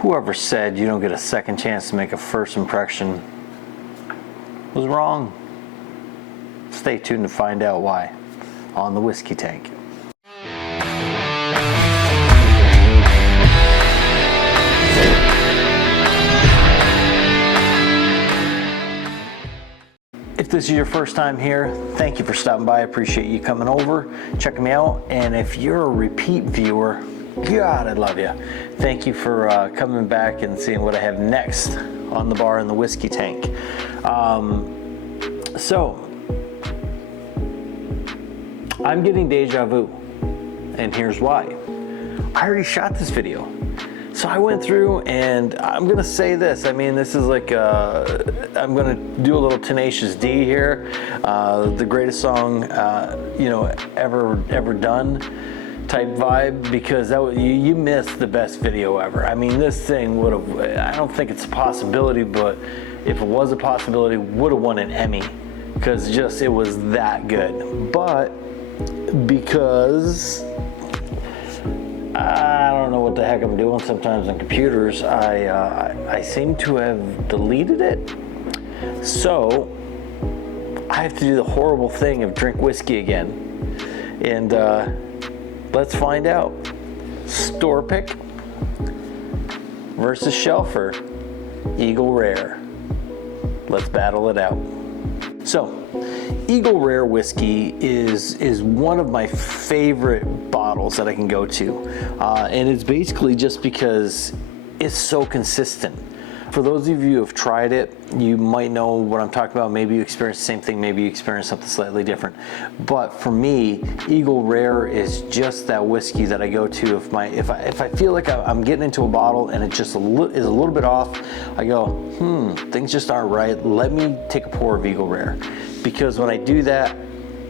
Whoever said you don't get a second chance to make a first impression was wrong. Stay tuned to find out why on the Whiskey Tank. If this is your first time here, thank you for stopping by. I appreciate you coming over, checking me out. And if you're a repeat viewer, God, I love you. Thank you for coming back and seeing what I have next on the bar in the Whiskey Tank. So, I'm getting deja vu, and here's why. I already shot this video. So I went through, and I'm gonna say this. I mean, this is like, I'm gonna do a little Tenacious D here. The greatest song, ever done type vibe, because that you missed the best video ever. I mean, this thing would have, I don't think it's a possibility, but if it was a possibility, would have won an Emmy, because just, it was that good. But because I don't know what the heck I'm doing sometimes on computers, I seem to have deleted it. So I have to do the horrible thing of drink whiskey again. And let's find out. Store pick versus shelfer, Eagle Rare. Let's battle it out. So, Eagle Rare whiskey is one of my favorite bottles that I can go to, and it's basically just because it's so consistent. For those of you who have tried it, you might know what I'm talking about. Maybe you experienced the same thing, maybe you experienced something slightly different. But for me, Eagle Rare is just that whiskey that I go to if I feel like I'm getting into a bottle and it just is a little bit off. I go, things just aren't right. Let me take a pour of Eagle Rare, because when I do that,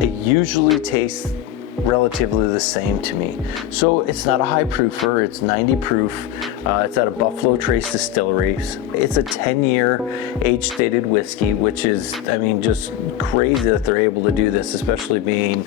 it usually tastes relatively the same to me. So it's not a high proofer, it's 90 proof. It's out of Buffalo Trace Distilleries. It's a 10-year age-stated whiskey, which is, I mean, just crazy that they're able to do this, especially being,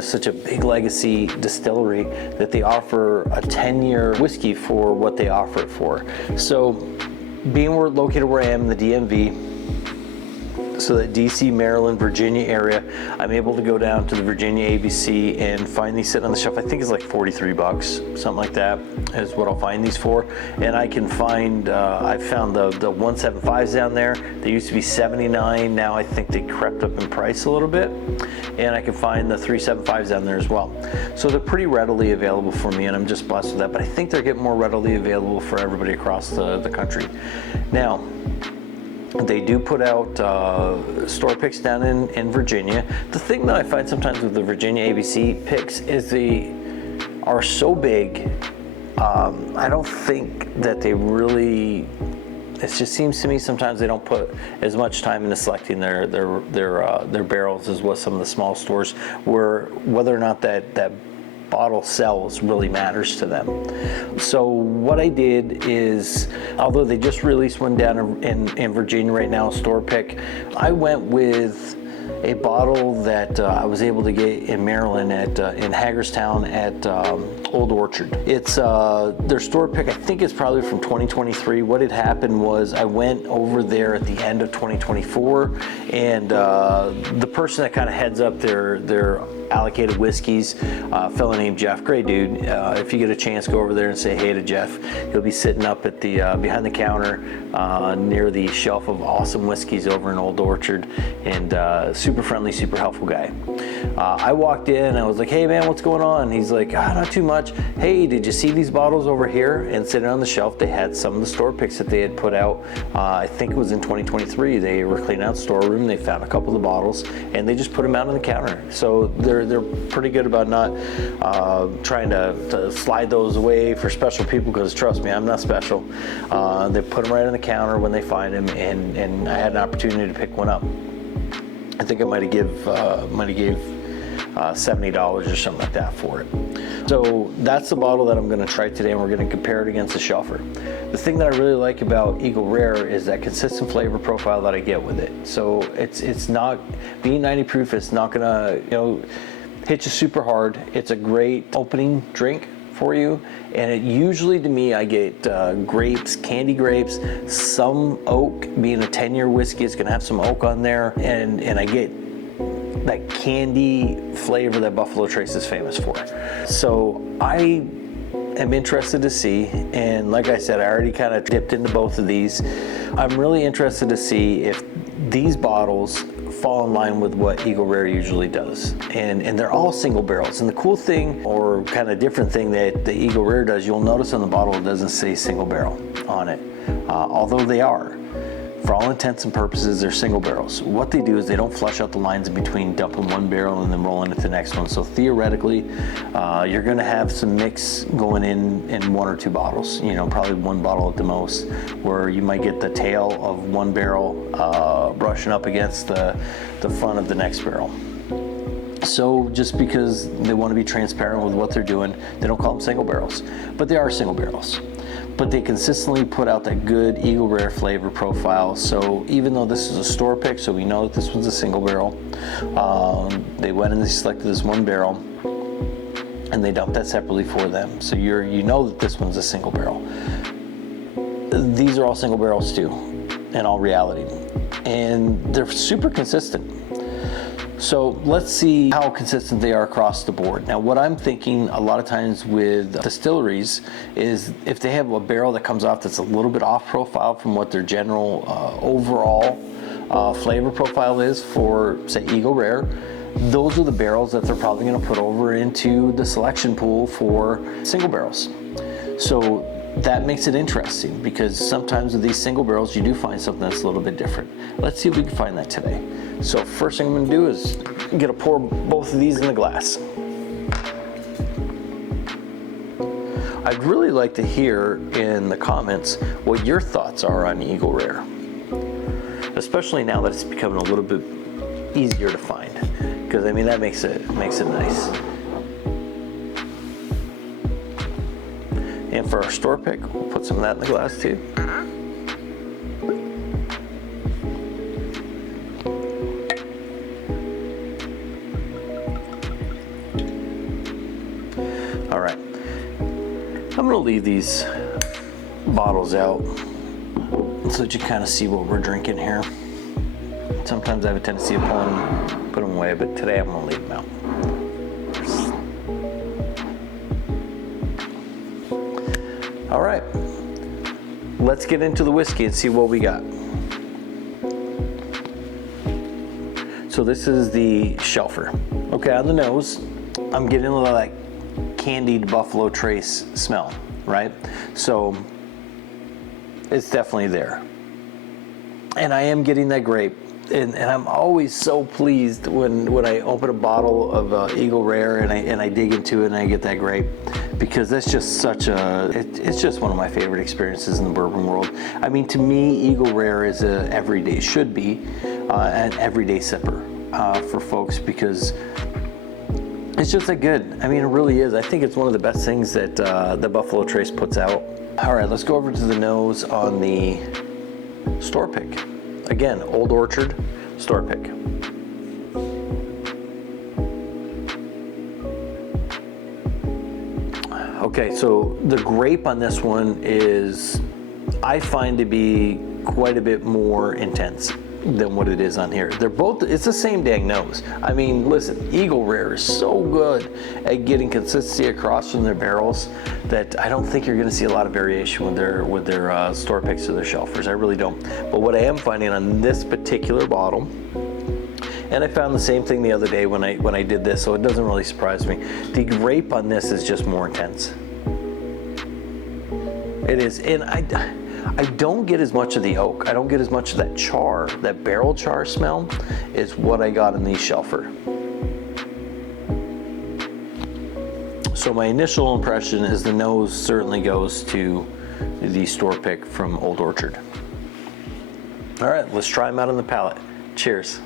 such a big legacy distillery, that they offer a 10-year whiskey for what they offer it for. So being located where I am in the DMV, so that DC, Maryland, Virginia area, I'm able to go down to the Virginia ABC and find these sitting on the shelf. I think it's like 43 bucks, something like that is what I'll find these for. And I can find, I found the 175s down there. They used to be 79. Now I think they crept up in price a little bit. And I can find the 375s down there as well. So they're pretty readily available for me, and I'm just blessed with that. But I think they're getting more readily available for everybody across the country. Now, they do put out store picks down in Virginia. The thing that I find sometimes with the Virginia ABC picks is they are so big. I don't think that they really, it just seems to me sometimes they don't put as much time into selecting their barrels as what some of the small stores, where whether or not that bottle sells really matters to them. So what I did is, although they just released one down in Virginia right now, store pick, I went with a bottle that I was able to get in Maryland in Hagerstown at Old Orchard. It's their store pick. I think it's probably from 2023. What had happened was I went over there at the end of 2024, and the person that kind of heads up their allocated whiskeys, a fellow named Jeff, great dude. If you get a chance, go over there and say hey to Jeff. He'll be sitting up at the behind the counter near the shelf of awesome whiskeys over in Old Orchard, and super friendly, super helpful guy. I walked in and I was like, hey man, what's going on? He's like, not too much. Hey, did you see these bottles over here? And sitting on the shelf, they had some of the store picks that they had put out. I think it was in 2023. They were cleaning out the storeroom. They found a couple of the bottles and they just put them out on the counter. So they're pretty good about not trying to slide those away for special people, because trust me, I'm not special. They put them right on the counter when they find them, and I had an opportunity to pick one up. I think I might have gave $70 or something like that for it. So that's the bottle that I'm going to try today, and we're going to compare it against the shelfer. The thing that I really like about Eagle Rare is that consistent flavor profile that I get with it. So it's not, being 90 proof, it's not going to hit you super hard. It's a great opening drink for you. And it usually, to me, I get grapes, candy grapes, some oak. Being a 10-year whiskey, it's gonna have some oak on there, and I get that candy flavor that Buffalo Trace is famous for. So I am interested to see, and like I said, I already kind of dipped into both of these. I'm really interested to see if these bottles fall in line with what Eagle Rare usually does. And they're all single barrels. And the cool thing, or kind of different thing that the Eagle Rare does, you'll notice on the bottle it doesn't say single barrel on it, although they are. For all intents and purposes, they're single barrels. What they do is they don't flush out the lines in between dumping one barrel and then rolling into the next one. So theoretically, you're gonna have some mix going in one or two bottles, you know, probably one bottle at the most, where you might get the tail of one barrel brushing up against the front of the next barrel. So just because they want to be transparent with what they're doing, they don't call them single barrels, but they are single barrels. But they consistently put out that good Eagle Rare flavor profile. So even though this is a store pick, so we know that this one's a single barrel, they went and they selected this one barrel and they dumped that separately for them. So you know that this one's a single barrel. These are all single barrels too, in all reality. And they're super consistent. So let's see how consistent they are across the board. Now, what I'm thinking a lot of times with distilleries is if they have a barrel that comes off that's a little bit off profile from what their general overall flavor profile is for, say, Eagle Rare, those are the barrels that they're probably going to put over into the selection pool for single barrels. So that makes it interesting, because sometimes with these single barrels you do find something that's a little bit different. Let's see if we can find that today. So first thing I'm going to do is get to pour both of these in the glass. I'd really like to hear in the comments what your thoughts are on Eagle Rare, especially now that it's becoming a little bit easier to find, because I mean that makes it nice. And for our store pick, we'll put some of that in the glass too. All right, I'm gonna leave these bottles out so that you kind of see what we're drinking here. Sometimes I have a tendency of put them away, but today I'm gonna leave them out. All right, let's get into the whiskey and see what we got. So this is the Shelfer. Okay, on the nose, I'm getting a little like candied Buffalo Trace smell, right? So it's definitely there. And I am getting that grape. And I'm always so pleased when I open a bottle of Eagle Rare and I dig into it and I get that grape, because that's just such it's just one of my favorite experiences in the bourbon world. I mean, to me, Eagle Rare is should be an everyday sipper for folks, because it's just that good. I mean, it really is. I think it's one of the best things that the Buffalo Trace puts out. All right, let's go over to the nose on the store pick. Again, Old Orchard store pick. Okay, so the grape on this one is, I find to be quite a bit more intense than what it is on here. They're both, it's the same dang nose. I mean, listen, Eagle Rare is so good at getting consistency across from their barrels that I don't think you're gonna see a lot of variation with their store picks or their shelfers. I really don't. But what I am finding on this particular bottle, and I found the same thing the other day when I did this, so it doesn't really surprise me. The grape on this is just more intense. It is, and I don't get as much of the oak. I don't get as much of that char, that barrel char smell is what I got in the Shelfer. So my initial impression is the nose certainly goes to the store pick from Old Orchard. All right, let's try them out on the palate. Cheers.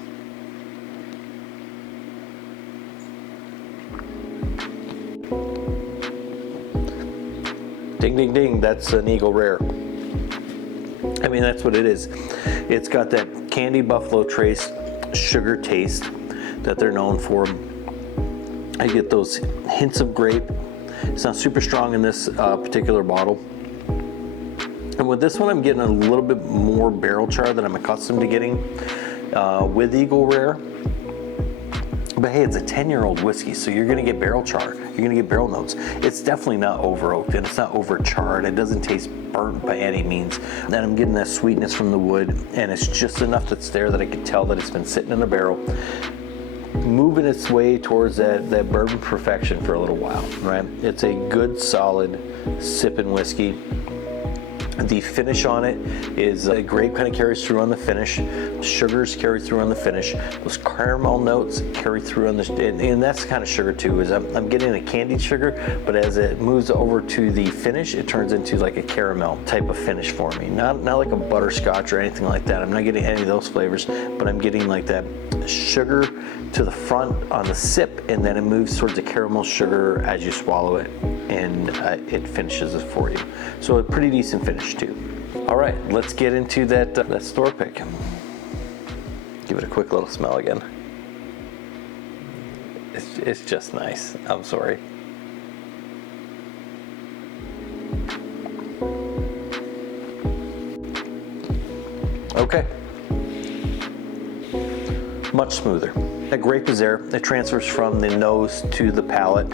Ding, ding, ding, that's an Eagle Rare. I mean, that's what it is. It's got that candy Buffalo Trace sugar taste that they're known for. I get those hints of grape. It's not super strong in this particular bottle. And with this one, I'm getting a little bit more barrel char than I'm accustomed to getting with Eagle Rare. But hey, it's a 10-year-old whiskey, so you're gonna get barrel char. You're gonna get barrel notes. It's definitely not over oaked and it's not over charred. It doesn't taste burnt by any means. And I'm getting that sweetness from the wood, and it's just enough that's there that I can tell that it's been sitting in a barrel, moving its way towards that bourbon perfection for a little while, right? It's a good, solid sipping whiskey. The finish on it is grape kind of carries through on the finish. Sugars carry through on the finish. Those caramel notes carry through on the, and that's the kind of sugar too, is I'm getting a candied sugar, but as it moves over to the finish, it turns into like a caramel type of finish for me. Not like a butterscotch or anything like that. I'm not getting any of those flavors, but I'm getting like that sugar to the front on the sip, and then it moves towards the caramel sugar as you swallow it, and it finishes it for you. So a pretty decent finish too. All right, let's get into that store pick. Give it a quick little smell again. It's just nice. I'm sorry. Okay. Much smoother. That grape is there. It transfers from the nose to the palate.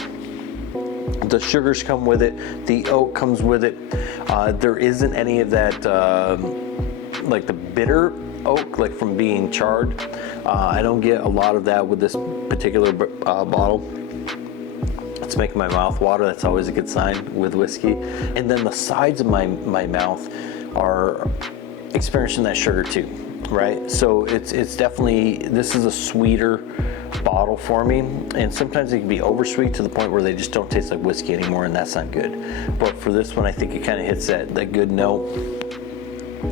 The sugars come with it. The oak comes with it. There isn't any of that, like the bitter oak, like from being charred. I don't get a lot of that with this particular bottle. It's making my mouth water. That's always a good sign with whiskey. And then the sides of my mouth are experiencing that sugar too, right? So it's definitely, this is a sweeter bottle for me, and sometimes it can be oversweet to the point where they just don't taste like whiskey anymore, and that's not good. But for this one, I think it kind of hits that good note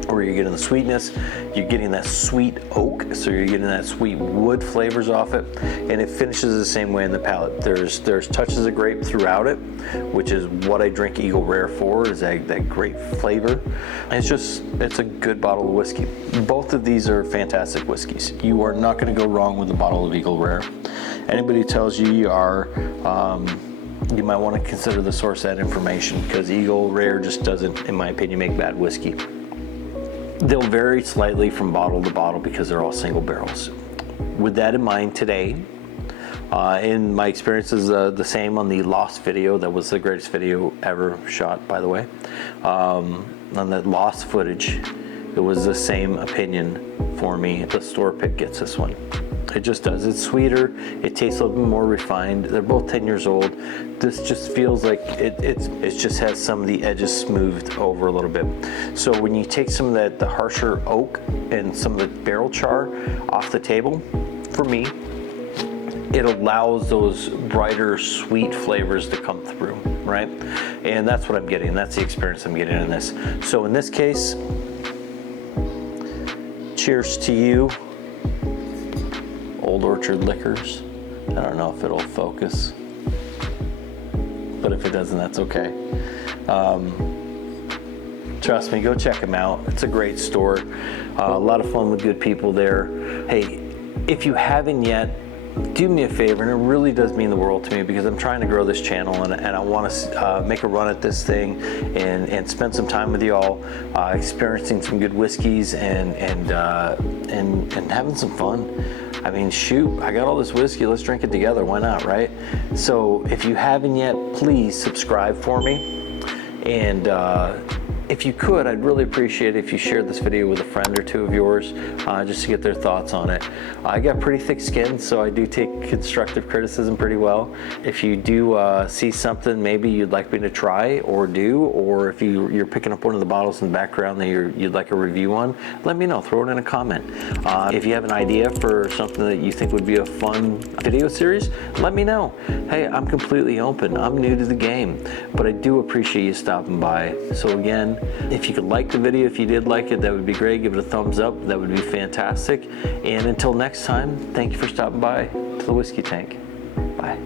where you're getting the sweetness, you're getting that sweet oak, so you're getting that sweet wood flavors off it, and it finishes the same way in the palate. There's touches of grape throughout it, which is what I drink Eagle Rare for, is that grape flavor. And it's a good bottle of whiskey. Both of these are fantastic whiskeys. You are not going to go wrong with a bottle of Eagle Rare. Anybody who tells you you are, you might want to consider the source of that information, because Eagle Rare just doesn't, in my opinion, make bad whiskey. They'll vary slightly from bottle to bottle because they're all single barrels. With that in mind today, and my experience is the same on the Lost video. That was the greatest video ever shot, by the way. On that Lost footage, it was the same opinion for me. The store pick gets this one. It just does. It's sweeter. It tastes a little bit more refined. They're both 10 years old. This just feels like it just has some of the edges smoothed over a little bit. So when you take some of the harsher oak and some of the barrel char off the table, for me, it allows those brighter, sweet flavors to come through, right? And that's what I'm getting. That's the experience I'm getting in this. So in this case, cheers to you, Old Orchard Liquors. I don't know if it'll focus, but if it doesn't, that's okay. Trust me, go check them out. It's a great store. A lot of fun with good people there. Hey, if you haven't yet, do me a favor, and it really does mean the world to me, because I'm trying to grow this channel, and I want to make a run at this thing and spend some time with y'all, experiencing some good whiskeys and having some fun. I mean, shoot, I got all this whiskey, let's drink it together, why not, right? So if you haven't yet, please subscribe for me, and if you could, I'd really appreciate it if you shared this video with a friend or two of yours, just to get their thoughts on it. I got pretty thick skin, so I do take constructive criticism pretty well. If you do see something maybe you'd like me to try or do, or if you're picking up one of the bottles in the background that you'd like a review on, let me know, throw it in a comment. If you have an idea for something that you think would be a fun video series, let me know. Hey, I'm completely open. I'm new to the game, but I do appreciate you stopping by. So again, if you could like the video, if you did like it, that would be great. Give it a thumbs up. That would be fantastic. And until next time, thank you for stopping by to the Whiskey Tank. Bye.